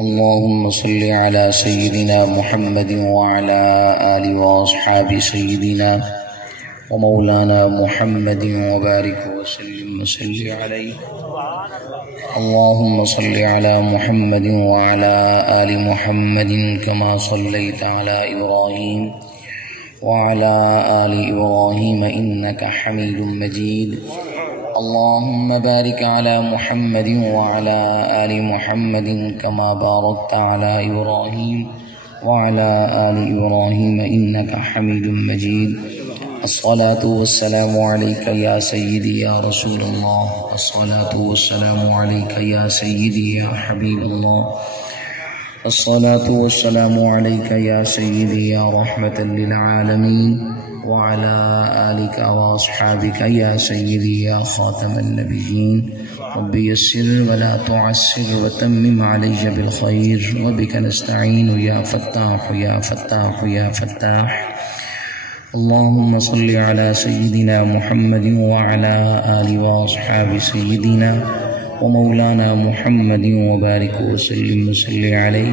اللهم صل على سيدنا محمد وعلى آله وأصحاب سيدنا ومولانا محمد وبارك وسلم وصل عليه. اللهم صل على محمد وعلى آل محمد كما صليت على إبراهيم وعلى آل إبراهيم إنك حميد مجيد. اللهم بارك على محمد وعلى آل محمد كما باركت على إبراهيم وعلى آل إبراهيم إنك حميد مجيد. الصلاة والسلام عليك يا سيدي يا رسول الله، الصلاة والسلام عليك يا سيدي يا حبيب الله، الصلاة والسلام عليك يا سيدي يا رحمة للعالمين، وعلى آلك وأصحابك يا سيدي يا خاتم النبيين. رب يسر ولا تعسر وتمم علي بالخير، وبك نستعين يا فتاح يا فتاح يا فتاح. اللهم صل على سيدنا محمد وعلى آل وأصحاب سيدنا ومولانا محمد وبارك وسلم وصل عليه.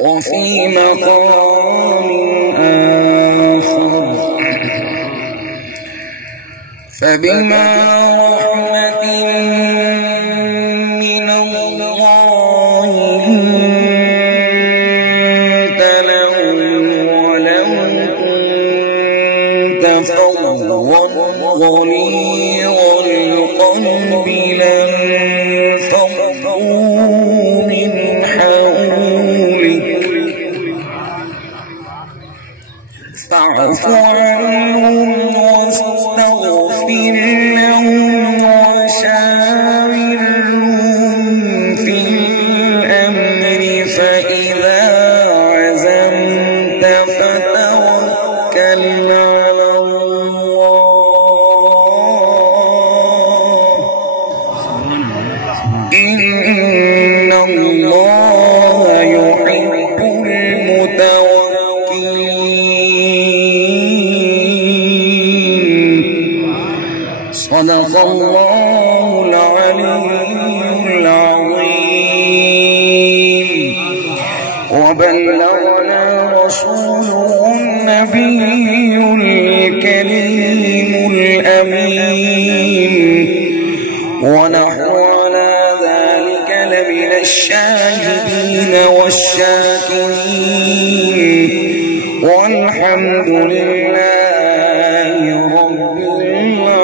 وفي مقام آخر فبما رحمة من الله لنت لهم ولو كنت فظا غليظ القلب لانفضوا من حولك فاعف عنهم واستغفر لهم وشاورهم في الأمر فإذا عزمت فتوكل على الله إن الله يحب المتوكلين. صدق الله العلي العظيم وبلغنا رسوله النبي الكريم الأمين ونحن على ذلك لمن الشاهدين والشاكرين والحمد لله رب العالمين.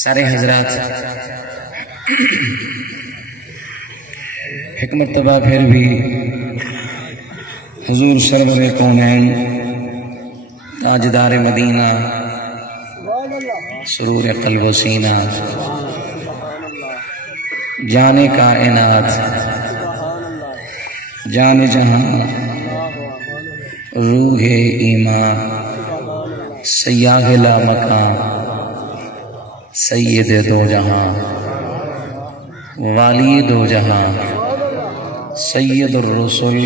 سارے حضرات حکمت تبا پھر بھی حضور سرور کونین تاجدار مدینہ سرور قلب و سینہ جان کائنات جان جہاں روح ایمان سیاہ لا مکان سید دو جہاں والی دو جہاں سید الرسل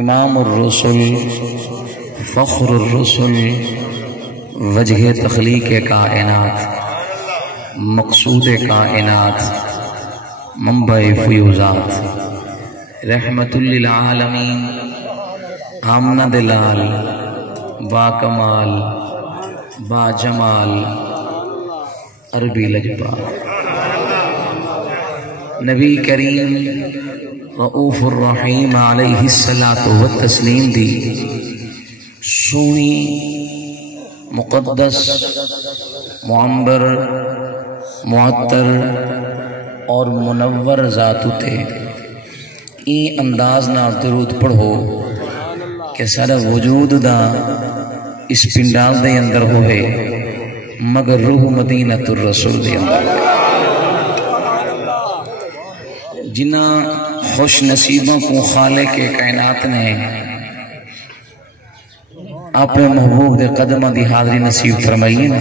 امام الرسل فخر الرسل وجہ تخلیق کائنات مقصود کائنات منبع فیوزات رحمت للعالمین آمنہ دلال با کمال با جمال عربی لجبا نبی کریم رؤوف الرحیم علیہ الصلاۃ والتسلیم دی سونی مقدس معمبر معطر اور منور ذاتو تے این انداز نہ درود پڑھو کہ سارا وجود دا اس پنڈال دے اندر ہوئے مگر روح مدینہ الرسول دے اندر جنہ خوش نصیبوں کو خالق کائنات نے اپنے محبوب دے قدمہ دی حاضری نصیب فرمائی نا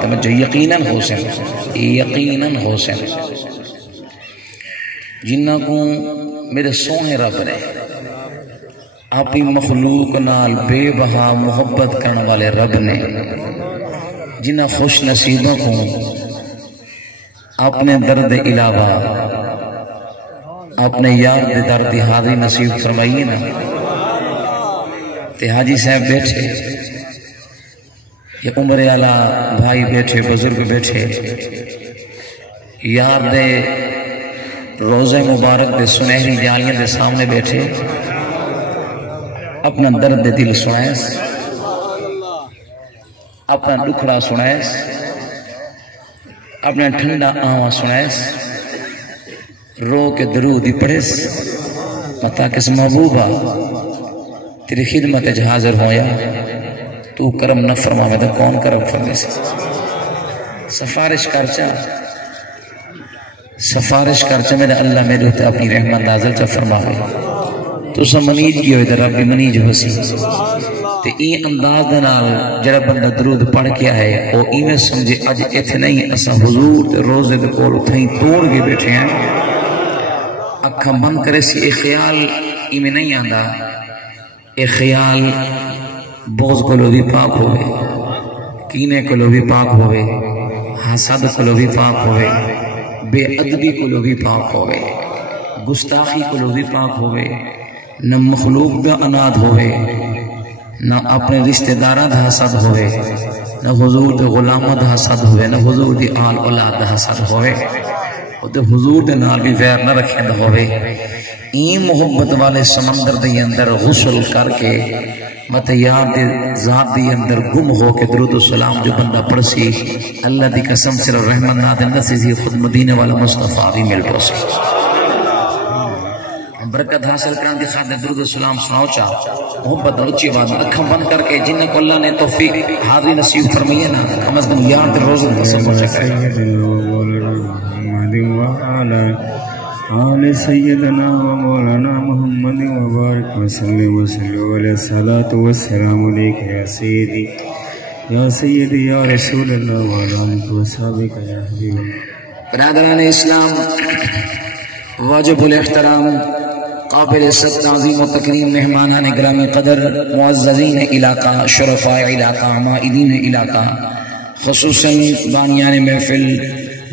توجہ یقیناً حسین جنہ کو میرے سونے رب نے اپنی مخلوق نال بے بہا محبت کرنے والے رب نے جنہ خوش نصیبوں کو اپنے درد علاوہ اپنے یار دے درد حاضری نصیب فرمائی نا تے حاجی صاحب بیٹھے یا عمر اعلیٰ بھائی بیٹھے بزرگ بیٹھے یار دے روزہ مبارک دے سنہری جالیاں دے سامنے بیٹھے اپنا درد دل سنائیس اپنا دکھڑا سنائیس اپنا ٹھنڈا آواں سنائیس رو کے درودی پڑھیس متا کس محبوبہ تیری خدمت حاضر ہویا تو کرم نہ فرما میں تو کون کرم فرمے سے سفارش کرچا میرے اللہ میرے ہوتے اپنی رحمت نازل چا فرماوے تو سا منیج کی ہوئے در ربی منیج ہو سی تے این انداز دنال جڑا بندہ درود پڑھ کیا ہے وہ ایمیں سمجھے اج ایتھے نہیں اسا حضور تے روزے دے کول تھیں توڑ کے بیٹھے ہیں اکھا بند کرے سی ایک خیال ایمیں نہیں آندہ ایک خیال بغض کو بھی پاک ہوئے، کینے کو بھی پاک ہوئے، حسد کو بھی پاک ہوئے، بے ادبی کو بھی پاک ہوئے، گستاخی کو بھی پاک ہوئے، نہ مخلوق دا اناد ہوئے، نہ اپنے رشتہ داراں دا حسد ہوئے، نہ حضور دے غلاموں دا حسد ہوئے، نہ حضور دی آل اولاد دا حسد ہوئے، اور حضور دے نال بھی ویر نہ رکھیں دا ہوئے۔ این محبت والے سمندر دے اندر غسل کر کے مت یار دے ذات دے اندر گم ہو کے درود و سلام جو بندہ پڑسی، اللہ دی قسم سے رحمت نادل نصیزی خود مدینے والا مصطفیٰ بھی مل پڑسی۔ برکت حاصل کران دی خاطر درود و سلام سناؤ چاہ محبت اچھی بات اکھاں بند کر کے جن کو اللہ نے توفیق حاضری نصیب فرمائے نا کم از کم یار دے روز سب پڑھ سکتے آل سیدنا و مولانا محمد و بارک وسلم علیہ الصلاة والسلام علیکہ یا سیدی یا رسول اللہ و علیہ وصحبہ یا حبیب اللہ۔ برادران اسلام، واجب الاحترام، قابل عزت تعظیم و تکریم مہمانان گرامی قدر، معززین علاقہ، شرفاء علاقہ، عمائدین علاقہ، خصوصاً بانیان محفل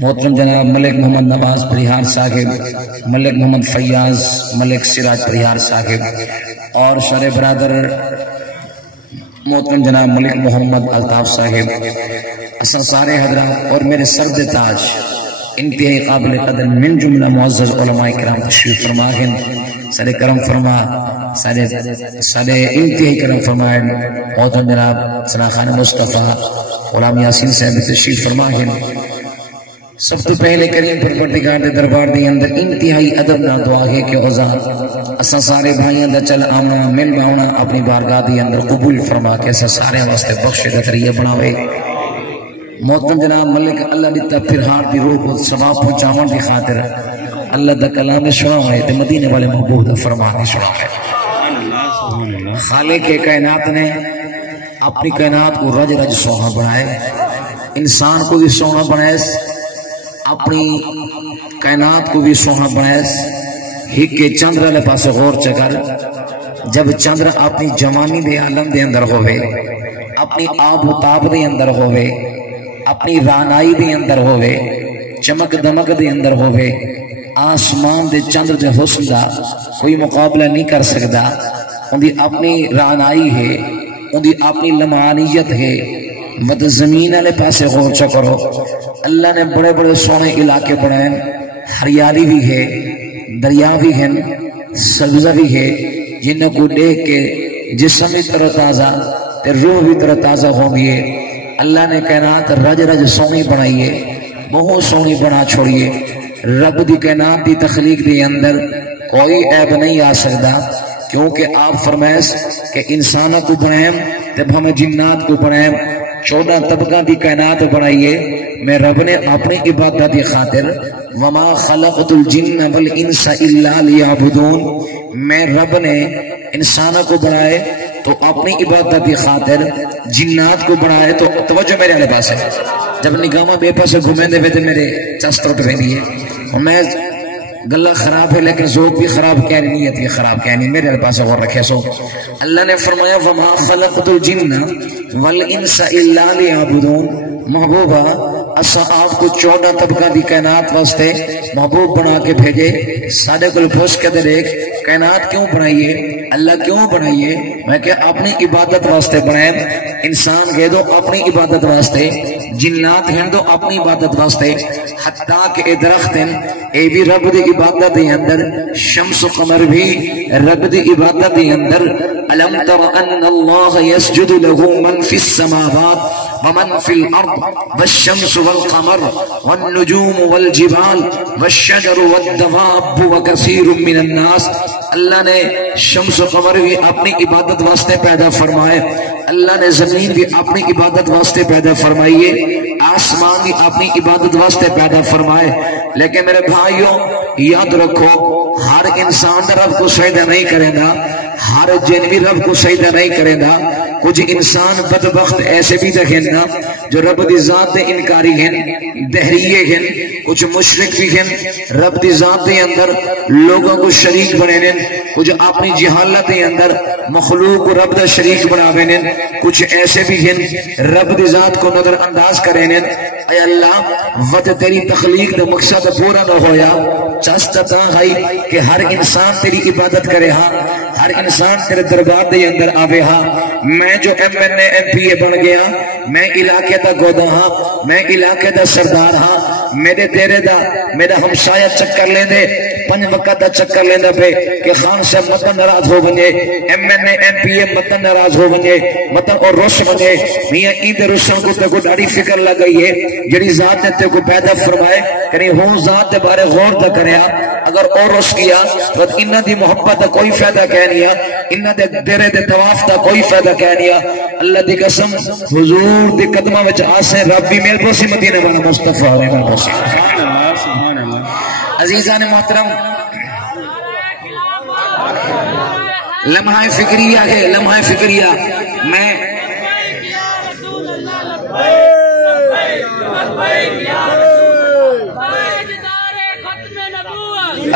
محترم جناب ملک محمد نواز پریہار صاحب، ملک محمد فیاض، ملک سراج پریہار صاحب، اور سارے برادر محترم جناب ملک محمد الطاف صاحب، اصل سارے حضرات اور میرے سرد تاج انتہائی قابل قدر من جملہ معزز علماء کرام تشریف فرما ہیں، سارے کرم فرما، سارے انتہائی کرم فرمائیں، محترم جناب ثنا خان مصطفیٰ غلام یاسین صاحب تشریف فرما ہیں۔ سب تو پہلے کریم پروردگار دے دربار دے اندر انتہائی ادب نہ دعا ہے کہ عزت اساں سارے بھائیاں دا چل آمنا مل باؤنا اپنی بارگاہ دے اندر قبول فرما کے اساں سارے واسطے بخش دا ذریعہ بناوے۔ محترم جناب ملک اللہ دیتا پھر ہار دی روح کو ثواب پہنچاون دی خاطر اللہ دا کلام سنا ہے تے مدینے والے محبوب دا فرمان سنا ہے۔ خالق کائنات نے اپنی کائنات کو رج رج سونا بنائے، انسان کو بھی سونا بنائے، اپنی کائنات کو بھی سونا بنائے۔ ہک کے چندر والے پاس غور چکر، جب چندر اپنی جوانی دے عالم دے اندر ہوئے، اپنی آب و تاب دے اندر ہوئے، اپنی رانائی دے اندر ہوئے، چمک دمک دے اندر ہوئے، آسمان دے چندر دے حسن دا کوئی مقابلہ نہیں کر سکتا۔ ان دی اپنی رانائی ہے، ان دی اپنی لمعانیت ہے۔ مد زمین والے پاسے غور چکرو، اللہ نے بڑے بڑے سونے علاقے بنائے، ہریالی بھی ہے، دریا بھی ہیں، سبزہ بھی ہے، جن کو دیکھ کے جسم بھی تر تازہ تے روح بھی تر تازہ ہوگی۔ اللہ نے کائنات رج رج سونی بنائیے، بہت سونی بنا چھوڑیے۔ رب دی کائنات دی تخلیق دی اندر کوئی عیب نہیں آ سکتا، کیونکہ آپ فرمائش کہ انسانوں کو بنائیں تب ہمیں جنات کو بنائیں، 14 طبقہ دی کائنات بنائیے۔ میں رب نے اپنی عبادت دی خاطر وما خلقت الجن والانس الا لیعبدون، میں رب نے انسانوں کو بنائے تو اپنی عبادت دی خاطر، جنات کو بنائے تو توجہ میرے والے پاس ہے۔ جب نگاہ بے پاس گھومے دے تو میرے چستر پہ نہیں ہے، میں گلہ خراب ہے لیکن ذوق بھی خراب کہہ نہیں، نیت بھی خراب کہہ نہیں، میرے پاس غور رکھے سو۔ اللہ نے فرمایا وما خلقت الجن والانس الا لیعبدون، محبوبہ اسا آپ کو 14 طبقہ دی کائنات واسطے محبوب بنا کے بھیجے۔ سادے کل پوچھ کے دیکھ کائنات کیوں بنائیے، اللہ کیوں بنائیے؟ میں کہ اپنی عبادت واسطے بنائے، انسان کہہ دو اپنی عبادت واسطے، جنات ہیں دو اپنی عبادت واسطے، حتیٰ کہ درخت ہیں اے بھی رب دی عبادت دی اندر، شمس و قمر بھی رب دی عبادت دی اندر۔ الم تر ان اللہ یسجد له من فی السماوات ومن فی الارض والشمس والقمر والنجوم والجبال والشجر والدواب وکثیر من الناس۔ اللہ نے شمس و قمر بھی اپنی عبادت واسطے پیدا فرمائے، اللہ نے زمین بھی اپنی عبادت واسطے پیدا فرمائیے، آسمان بھی اپنی عبادت واسطے پیدا فرمائے۔ لیکن میرے بھائیوں یاد رکھو، ہر انسان رب کو سجدہ نہیں کرے گا، ہر جن بھی رب کو سجدہ نہیں کرے گا، کچھ انسان بدبخت ایسے بھی دکھیں نا جو رب دی ذات دے انکاری ہیں، دہریے ہیں، کچھ مشرک بھی ہیں، رب دی ذات دے اندر لوگوں کو شریک بنے ہیں، کچھ اپنی جہالت دے اندر مخلوق کو رب دا شریک بناوے ہیں، کچھ ایسے بھی ہیں رب دی ذات کو نظر انداز کریں ہیں۔ اے اللہ وقت تیری تخلیق دا مقصد پورا نہ ہویا، چاہتا تھا کہ ہر انسان تیری عبادت کرے ہاں، ہر انسان تیرے دربار دے اندر آوے ہاں۔ میں جو MNA بن گیا، میں علاقے دا گودا ہاں، میں علاقے دا سردار ہاں، میرے تیرے دا میرا ہمسایہ چکر لیں دے، 5 وقت دا چکر لیں دے پہ کہ خان سے مطلب ناراض ہو بنے، MNA مطلب ناراض ہو بنے، مطلب اور رش بنے، میاں عید رسل کو تے کو ڈاڑی فکر لگ گئی ہے، جڑی ذات نے تے کو پیدا فرمائے کہ ہوں ذات دے بارے غور دا کرے آپ، اگر اور رس کیا تو انہ دی محبت دا کوئی فائدہ کہنیا، انہ دے دیرے دے طواف دا کوئی فائدہ کہنیا۔ اللہ دی قسم حضور دی قدمہ وچ آسے رب بھی میل پوسی مدینہ والا مصطفیٰ علیہ وسلم۔ عزیزان محترم، لمحہ فکریہ ہے، لمحہ فکریہ میں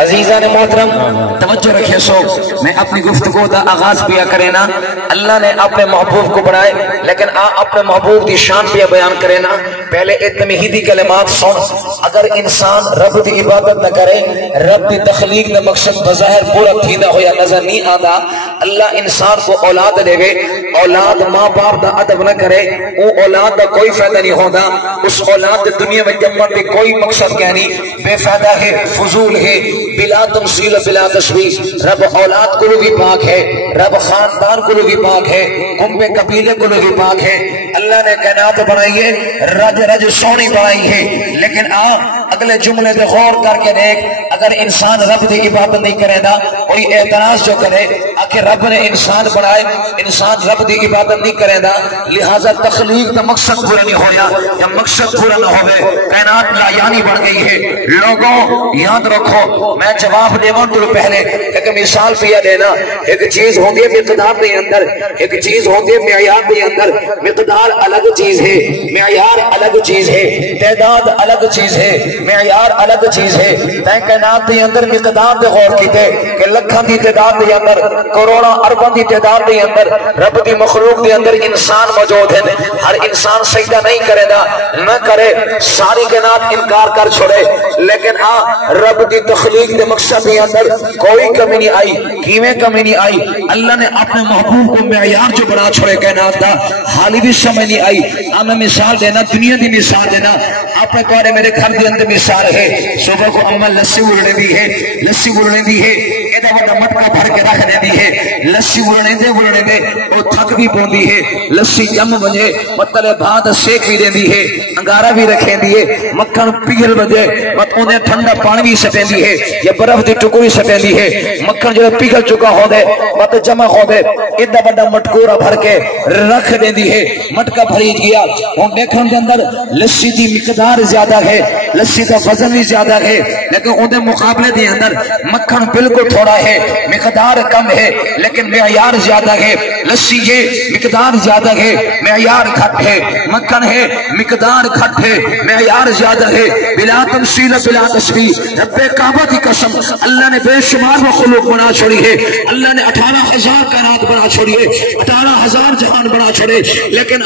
عزیزان محترم توجہ رکھے سو میں اپنی گفتگو دا آغاز پیا کرے نا۔ اللہ نے اپنے محبوب کو بنائے لیکن اپنے محبوب دی شان پیا بیان کرے نا۔ پہلے تمہیدی کلمات سن، اگر انسان رب دی عبادت نہ کرے، رب دی تخلیق دا مقصد بظاہر پورا تھیندہ ہویا نظر نہیں آتا۔ اللہ انسان کو اولاد دے گے، اولاد ماں باپ دا ادب نہ کرے، وہ اولاد دا کوئی فائدہ نہیں ہوتا، اس اولاد دنیا میں جمعن دی کوئی مقصد کہنی، بے فائدہ ہے، فضول ہے، بلا تمثیل بلا تشبیہ۔ رب اولاد کو بھی پاک ہے، رب خاندان کو بھی پاک ہے، کنبے قبیلے کو بھی پاک ہے۔ اللہ نے کائنات بنائی ہے، رج رج سونی بنائی ہے، لیکن اگلے جملے پہ غور کر کے دیکھ، اگر انسان رب دی عبادت نہیں کرے گا، کوئی اعتراض جو کرے آخر رب نے انسان بنائے، انسان رب دی عبادت نہیں کرے گا، لہذا تخلیق کا مقصد پورا نہیں ہویا، یا مقصد پورا نہ ہوئے، کائنات لا یعنی بڑھ گئی ہے۔ لوگوں یاد رکھو، میں جواب دے تو پہلے ایک مثال پیا دینا، ایک چیز ہوتی ہے مقدار دے اندر، ایک چیز ہوتی ہے معیار دے اندر۔ مقدار الگ چیز ہے، معیار الگ چیز ہے، تعداد الگ چیز ہے، معیار الگ چیز ہے۔ تے کائنات دے اندر مقدار دے غور کیتے کہ لکھاں دی تعداد دے اندر، کروڑاں ارباں دی تعداد دے اندر رب دی مخلوق دے اندر انسان موجود ہیں۔ ہر انسان سجدہ نہیں کرے گا، نہ کرے، ساری کائنات انکار کر چھوڑے، لیکن رب دی تخلیق دے مقصد دے اندر کوئی کمی نہیں آئی۔ کیویں کمی نہیں آئی؟ اللہ نے اپنے محبوب کو معیار جو بنا چھوڑے کائنات دا، حالی بھی سمجھ نہیں آئی۔ میں مثال دینا، دنیا دی مثال دینا، آپ نے کہا میرے گھر دے اندر مثال ہے، صبح کو اما لسی اڑنے دی ہے، لسی اڑنے دی ہے، ایدہ وڈا مٹکا بھر کے رکھ دی ہے، لسی اڑنے دے وہ تھک بھی پوندی ہے، لسی جم بجے مطلب بعد سیک بھی دین دی ہے، انگارہ بھی رکھیں دی ہے، مکھن پگھل بجے مت انہیں ٹھنڈا پانی بھی سٹیں دی ہے، یا برف دی ٹکوئی سٹیں دی ہے، مکھن جو پگھل چکا ہو دے مت جمع ہو دے، ایدہ وڈا مٹکورہ بھر کے رکھ دین دی ہے، مٹکا بھری گیا۔ ہوں دیکھن دے اندر لسی دی مقدار زیادہ ہے، لسی کا وزن بھی زیادہ ہے، لیکن اندے مقابلے دے اندر مکھن بالکل تھوڑا ہے، مقدار کم ہے لیکن معیار زیادہ ہے۔ لسی یہ مقدار زیادہ ہے، معیار گھٹ ہے، مکھن ہے مقدار گھٹ ہے، معیار زیادہ ہے، بلا تمثیل بلا تشبیہ۔ رب کعبہ کی قسم، اللہ نے بے شمار مخلوق بنا چھوڑی ہے، اللہ نے 18,000 کائنات بنا چھوڑی ہے، 18,000 جہان بنا چھوڑے، لیکن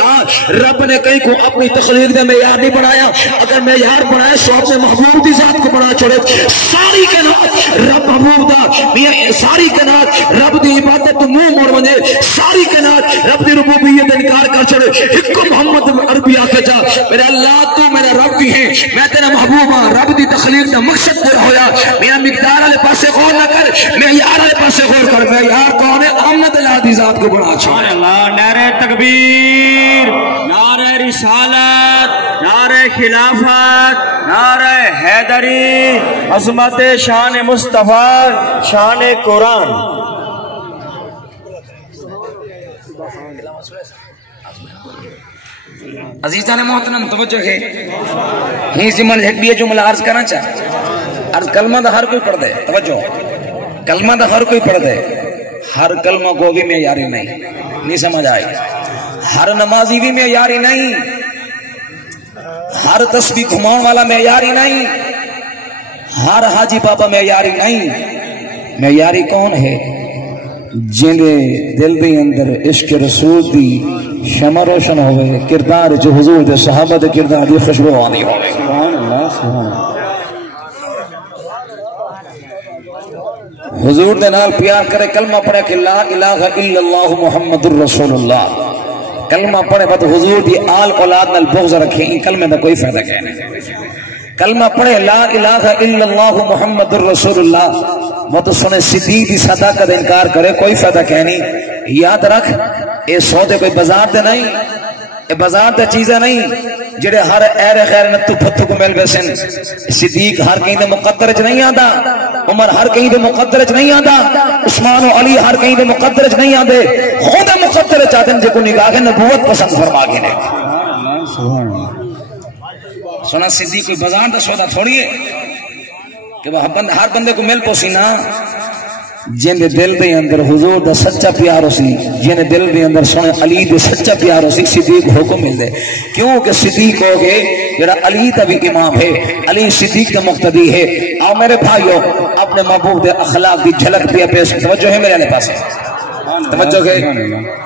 رب نے کہیں کو اپنی تخلیق میں معیار نہیں بنایا۔ اگر معیار بنائے سو اپنے محبوب کی ذات کو بنا چھوڑے۔ ساری کائنات رب محبوب دا، ساری کائنات رب دی عبادت تو منہ موڑ بنے، ساری کائنات رب دی ربوبیت انکار کر چھوڑے۔ ایک محمد عربی آکے جا، میرے اللہ تو میرے رب بھی ہے، میں تیرا محبوب ہاں۔ رب دی تخلیق دا مقصد پورا ہویا۔ میرا مقدار والے پاسے غور نہ کر، معیار والے پاسے غور کر۔ معیار کون ہے؟ احمد اللہ دی ذات کو بنا چھوڑے۔ اللہ نعرہ تکبیر، نعرہ رسالت، نعرہ خلافت، نعرہ حیدری، عظمت شان مصطفیٰ، شان قرآن۔ عزیزان محترم توجہ ہے، ہی زمن ہڈی جملہ عرض کرنا چاہ، عرض کلمہ دا ہر کوئی پڑھ دے، توجہ کلمہ دا ہر کوئی پڑھ دے، ہر کلمہ کو بھی معیاری نہیں سمجھ آئی۔ ہر نمازی بھی معیاری نہیں، ہر تسبیح گھماؤں والا معیاری نہیں، ہر حاجی بابا معیاری نہیں۔ معیاری کون ہے؟ جن دل دے اندر عشق رسول دی شمع روشن ہوئے، کردار جو حضور دے صحابہ دے کردار دی خوشبو آنی ہوئے۔ سبحان اللہ سبحان اللہ۔ حضور دے نال پیار کرے، کلمہ پڑھے کہ لا الہ الا اللہ محمد الرسول اللہ، کلمہ پڑھے بات حضور دی آل اولاد نال بغض رکھے، ان کلمے میں کوئی فائدہ کہنے۔ کلمہ پڑھے لا الہ الا اللہ محمد الرسول اللہ، وہ تو سنے صدیق دی صداقت انکار کرے، کوئی فائدہ کہنی۔ یاد رکھ اے سودے کوئی بازار دے نہیں، اے بازار دے چیزیں نہیں جڑے ہر ایر خیر نتو پھتو کو مل بیسن۔ صدیق ہر کہیں دے مقدرج نہیں آدھا، عمر ہر کہیں دے مقدرج نہیں آدھا، عثمان و علی ہر کہیں دے مقدرج نہیں آدھے، خود مقدرج آدھے جے کو نگاہ نبوت پسند فرما گئے نے۔ سنا صدیق کوئی بازار دا سودا تھوڑی ہے کہ وہ ہر بندے کو مل پوسی نا۔ جن دل دے اندر حضور دا سچا پیار ہو سی، جن دل دے اندر سونے علی دے سچا پیار ہو سی، صدیق حکم مل دے، کیونکہ صدیق ہو گئے جڑا علی دا بھی امام ہے، علی صدیق دا مقتدی ہے۔ آؤ میرے بھائیو اپنے محبوب دے اخلاق دی جھلک دیا پیش، توجہ ہے میرے پاس، توجہ ہے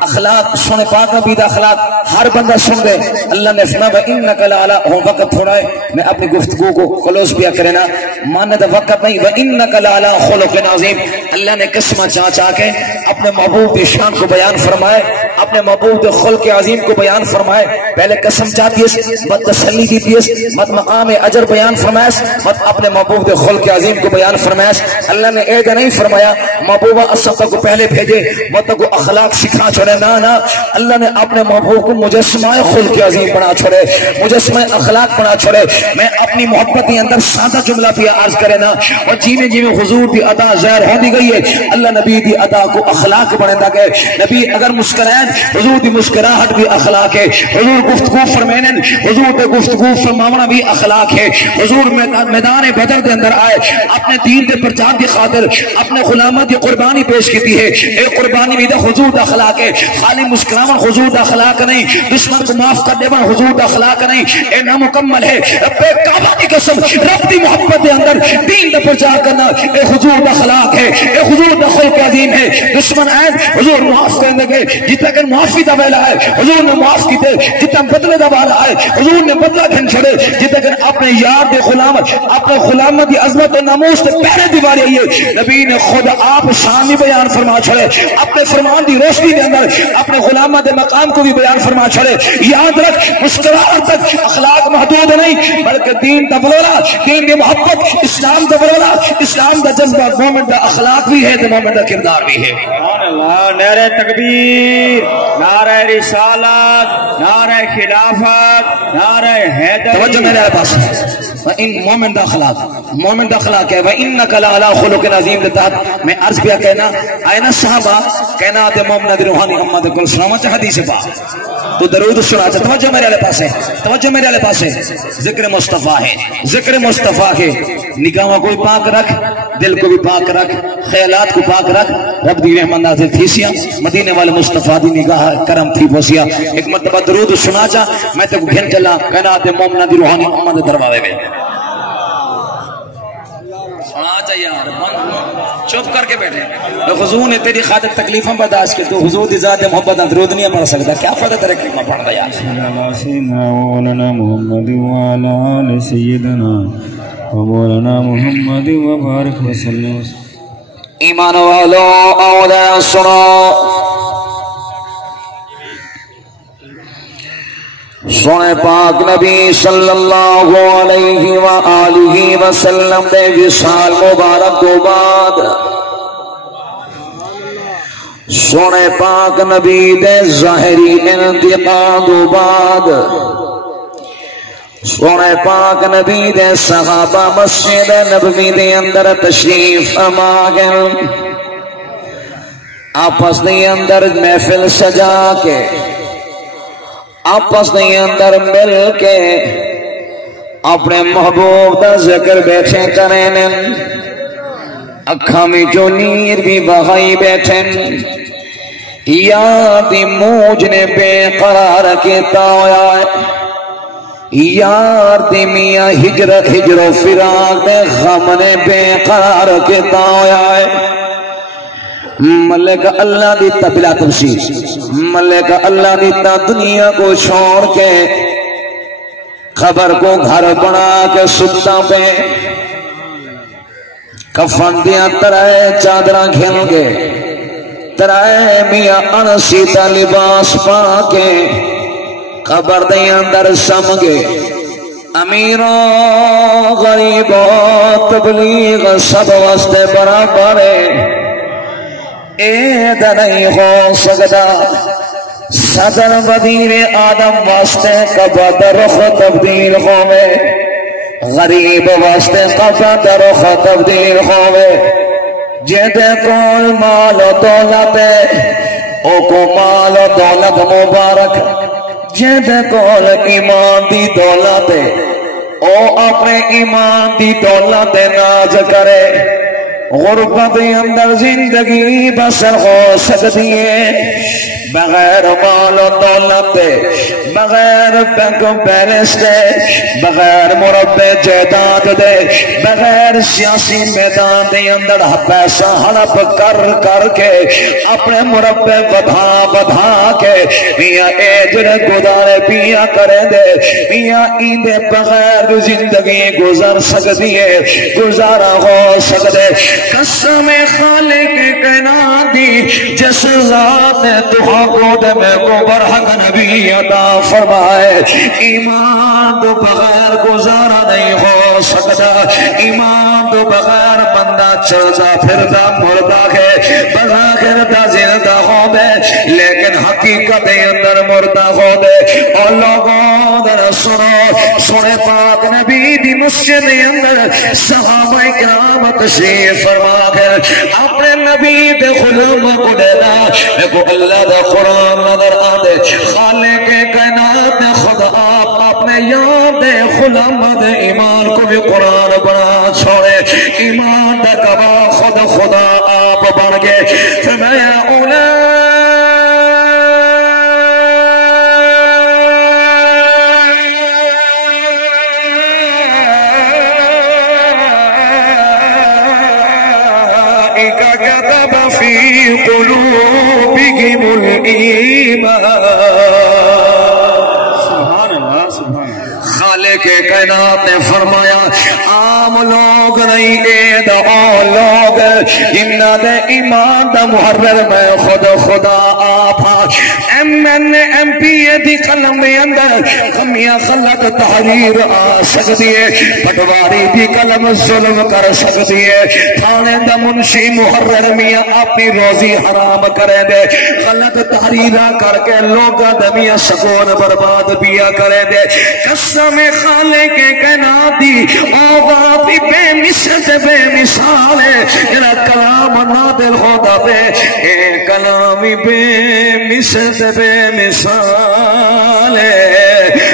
اخلاق سنے پاک نبی دا اخلاق ہر بندہ سن دے۔ اللہ نے فرمایا وَإِنَّكَ لَعَلَىٰ، ہوں وقت تھوڑا ہے میں اپنی گفتگو کو کلوز پیا کرے نا، ماننے دا وقت نہیں۔ وَإِنَّكَ لَعَلَىٰ خُلُقٍ عَظِيمٍ، اللہ نے قسمہ چاہ کے اپنے محبوب کی شان کو بیان فرمائے، اپنے محبوب کے خلق عظیم کو بیان فرمائے۔ پہلے قسم چاہتی ہے مت تسلی دیتی ہے، مت مقام اجر بیان فرمائے، مت اپنے محبوب کے خلق عظیم کو بیان فرمائے۔ اللہ نے اے نہیں فرمایا محبوبہ اسطہ کو پہلے بھیجے مت کو اخلاق سکھا چھوڑے، نا اللہ نے اپنے محبوب کو مجسمہ خلق عظیم بنا چھوڑے، مجسمہ اخلاق بنا چھوڑے۔ میں اپنی محبت کے اندر سادہ جملہ پیا عرض کرے نا، اور جیویں جیویں حضور دی ادا ظاہر ہوندی گئی ہے، اللہ نبی دی ادا کو اخلاق بنتا گئے۔ نبی اگر مسکرائیں حضور دی مسکراہٹ بھی اخلاق ہے، حضور گفتگو فرمائیں حضور دے گفتگو فرماونا بھی اخلاق ہے۔ حضور میدان بدر دے اندر آئے، اپنے دین دے پرچار کی خاطر اپنے غلامت دی قربانی پیش کی ہے، اے قربانی بھی حضور دا اخلاق ہے۔ خالی مسکراون حضور دا اخلاق نہیں، دشمن کو معاف کر دینا حضور دا اخلاق نہیں، اے نامکمل ہے۔ رب کعبہ کی قسم، رب دی محبت دے اندر دین دا پرچار کرنا اے حضور دا اخلاق ہے، اے حضور دا خلق عظیم ہے۔ دشمن آئے حضور معاف کرنے لگے، جتنا کہ معافی دا ویلا ہے حضور نے معاف کیتے، جتنا بدلے دا والا ہے حضور نے بدلہ گھن چھڑے، جتنا کہ اپنے یار دے غلامت، اپنے غلامت دی عظمت و ناموس تے پہرے دیواری ہے۔ نبی نے خود آپ شان بیان فرما چھڑے، اپنے فرمان دی روشنی کے اندر اپنے غلامہ دے مقام کو بھی بیان فرما چھڑے۔ یاد رکھ مسکراہٹ تک اخلاق محدود نہیں، بلکہ دین دا بلولا، دین دی محبت، اسلام دا بلولا، اسلام دا جذبہ، مومن دا اخلاق بھی ہے، مومن دا کردار بھی ہے۔ سبحان اللہ، نعرہ تکبیر، نعرہ رسالت، نعرہ خلافت، نعرہ حیدری۔ توجہ میرے پاس، ان مومن دا اخلاق، مومن دا اخلاق ہے وَإِنَّكَ لَعَلَىٰ خُلُقٍ عَظِيمٍ دے تحت میں عرض کیا کہنا آئے نا صحابہ کہنا آتے محمد روحانی محمد کل سلامت حدیث پاک تو درود سنا چاہتا۔ توجہ میرے پاس ہے، توجہ میرے پاس ہے، ذکر مصطفیٰ ہے، ذکر مصطفیٰ ہے۔ نگاہ کو بھی پاک رکھ، دل کو بھی پاک رکھ، خیالات کو پاک رکھ۔ رب دی رحمت نازل تھی سیا، مدینے والے مصطفیٰ دی نگاہ کرم تھی پوسیا۔ ایک مرتبہ درود سنا چاہ میں تے کو گھن چلا کہنا آتے محمد روحانی محمد دروازے میں سنا چاہ یار، چپ کر کے بیٹھے۔ حضور نے تیری خاطر تکلیفیں برداشت کی، تو حضور دی ذات محبت درود نہیں پڑھ سکتا، کیا فائدہ تیرے کلمہ پڑھ دیا۔ سیدنا مولانا محمد وعلی آل سیدنا مولانا محمد وبارک وسلم۔ ایمان والو اولا سنو، سونے پاک نبی صلی اللہ علیہ وآلہ وسلم دے وصال مبارک کو بعد، سونے پاک نبی دے ظاہری انتقال کو بعد، سونے پاک نبی دے صحابہ مسجد نبوی دے اندر تشریف فرما گئے، آپس دے اندر محفل سجا کے، آپس دے اندر مل کے اپنے محبوب دا ذکر بیٹھے کریں، اکھاں میں جو نیر بھی بہائی بیٹھیں۔ یاد موج نے بے قرار کیتا ہویا ہے، یار دی میاں ہجر و فراق دے غم نے بے قرار کیتا ہویا ہے۔ ملک اللہ دیتا بلا تفسیر، ملک اللہ دیتا دنیا کو چھوڑ کے قبر کو گھر بنا کے ستا پہ کفن دیا ترائے چادرہ کھل گے، ترائے میاں انسیتا لباس پا کے قبر دے اندر سمگے، امیروں غریبوں تبلیغ سب واسطے برابر ہے، اید نہیں ہو سکتا صدر وزیر آدم واسطے قبر رخ تبدیل ہوئے، غریب واسطے قبر رخ تبدیل ہوئے، جیدے کول مال و دولت ہے او کو مال و دولت مبارک، جیدے کول ایمان دی دولت ہے او اپنے ایمان دی دولت ناز کرے۔ غربت اندر زندگی بسر ہو سکتی ہے بغیر مال و دولت دے، بغیر بینک بیلنس دے، بغیر مربع جائیداد دے، بغیر سیاسی میدان دے اندر پیسہ ہڑپ کر کر کے اپنے مربع بدھا کے میاں ایجر گزارے پیا کرے دے، میاں ایندے بغیر زندگی گزر سکتی ہے، گزارا ہو سکتے۔ قسم خالق کائنات دی جس ذات نے خود میں کو برحق نبی عطا فرمائے، ایمان تو بغیر گزارا نہیں ہو سکتا، ایمان تو بغیر بندہ چلتا پھرتا مردہ ہے، بغیر دا زندہ ہو دے لیکن حقیقت اندر مردہ ہو دے۔ اور لوگوں در سنو، سنے پاک نبی دی مسجد اندر صحابہ کرام تشریف فرما کر اپنے نبی دے خلوم کو دینا، لیکن اللہ دا قرآن نظر آدھے، خالق کائنات نے خود آپ اپنے یاد غلام دے ایمان کو بھی قرآن بنا چھوڑے، ایمان دا گواہ خود خدا آپ بن گئے۔ فرمایا اولئک كتب في قلوبهم الایمان۔ خالق کائنات نے فرمایا عام لوگ نہیں، اے دعا لوگ جنہ دے ایمان دا محرر میں خود خدا آپ MP دی قلم میں اندر کمیاں غلط تحریر آ سکتی ہے، پٹواری دی قلم ظلم کر سکتی ہے، تھانے دا منشی محرر میاں اپنی روزی حرام کرے دے، غلط تحریرہ کر کے لوگا دمیاں سکون برباد پیا کرے دے۔ قسم خالق کائنات دی آواز بے مثل بے مثال ہے، میرا کلام نادل ہوتا پہ اے کلامی بے مثل بے مثال ہے،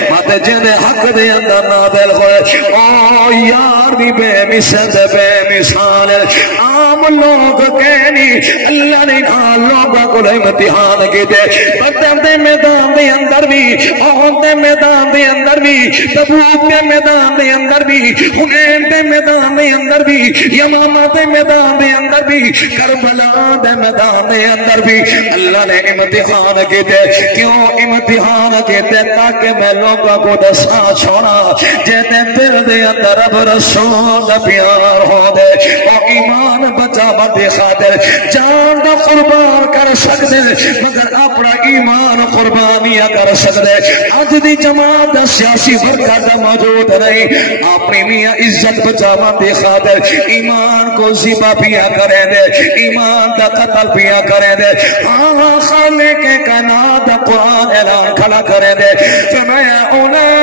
مات جن حق دے اندر نادل ہوئے او یار بھی بے مثل بے مثال ہے۔ عام لوگ کہنی اللہ نے کہا لوگوں کو امتحان کی دے، بدر دے میدان دے اندر بھی، احد دے میدان دے اندر بھی، تبوک دے میدان دے اندر بھی، حنین دے میدان دے اندر بھی، یمامہ دے میدان دے اندر بھی، کربلا دے میدان دے اندر بھی اللہ نے امتحان کی دے۔ کیوں امتحان کی دے؟ تاکہ میں لوگوں کو دسا چھوڑا جیتے دل دے اندر اب رسول دا پیار ہو دے، اور ایمان بچا بندی خاطر جان دا قربان کر سکتے مگر اپنا ایمان قربانیاں کر سکتے۔ آج دی جماعت دا سیاسی ورکہ دا موجود نہیں، اپنی میاں عزت بچا بندی خاطر ایمان کو زیبا پیا کرے دے، ایمان دا قتل پیا کرے دے۔ ہاں خالق کائنات دا قرآن اعلان کھڑا کرے دے، فرمایا اولئک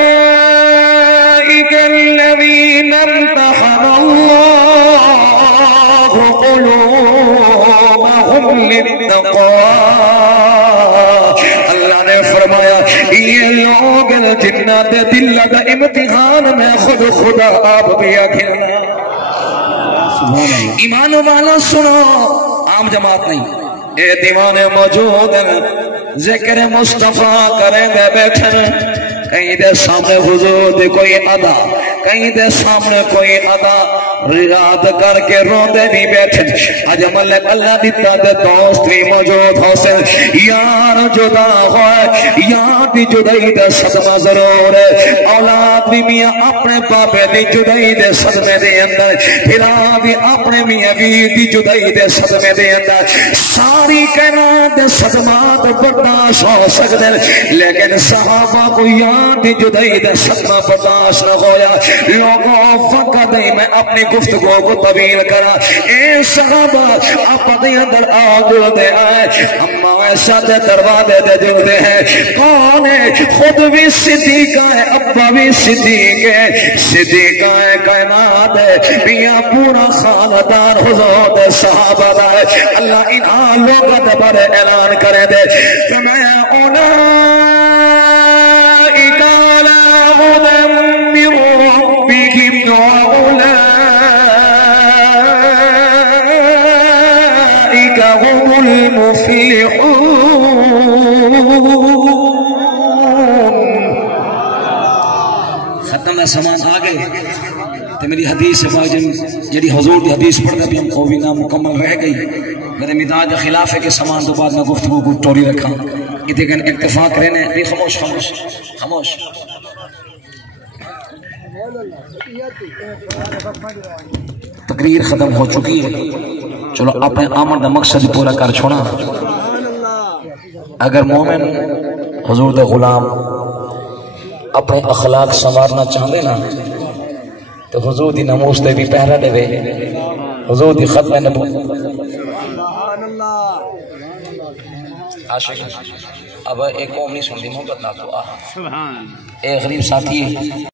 الذین امتحن اللہ قلوبہم للتقوی۔ اللہ نے فرمایا یہ لوگ جنہ دے دل دا امتحان میں خود خدا آپ بھی کھیلنا۔ ایمان والا سنو، عام جماعت نہیں، اے دیوانے موجود ذکر مصطفیٰ کریں دے بیٹھن کہیں دے سامنے حضور دے کوئی ادا کہیں دے سامنے کوئی ادا ریاض کر کے روندے نہیں بیٹھن اج ملک اللہ دیتا دے دوست بھی موجود ہو سے یار جدا ہوئے یار دی جدائی دے صدمہ ضرور ہے اولاد بھی میاں اپنے پاپے دی جدائی دے صدمے دے اندر پھرا بھی اپنے میاں ویر دی جدائی دے صدمے دے اندر ساری کائنات دے صدمات برداشت ہو سکتے لیکن صحابہ کو یار دی جدائی دے صدمہ برداشت نہ ہویا لوگوں فقط میں اپنی گفتگو کو طویل کرا اے صحابہ اپا دے اندر آگو دے آئے اما ایسا دے دروازے دے جو دے ہیں کون ہے خود بھی صدیقہ ہے ابا بھی صدیق ہے صدیقہ ہے کائنات ہے بیا پورا خاندان حضور دے صحابہ دے اللہ انہاں لوگا دبر اعلان کرے دے فرمایا اولئک علی ہدی من ربہم هم المفلحون ختم سامان آگے تو میری حدیث سے جڑی حضور کی حدیث پڑھتا بھی ہم کو بھی نہ مکمل رہ گئی میرے مزاج خلاف ہے کہ سامان تو بعد میں گفتگو کو ٹوری رکھا اتنے کن اکتفا کریں نہیں خاموش خاموش خاموش تقریر ختم ہو چکی ہے چلو اپنے آمد دا مقصد پورا کر چھوڑا اگر مومن حضور دا غلام اپنے اخلاق سنوارنا چاہتے نا تو حضور دی نموز دے بھی پہرا دے وے حضور دی ختم نبوت عاشق اب ایک قوم نہیں سن دی محبت نہ تو ایک غریب ساتھی ہے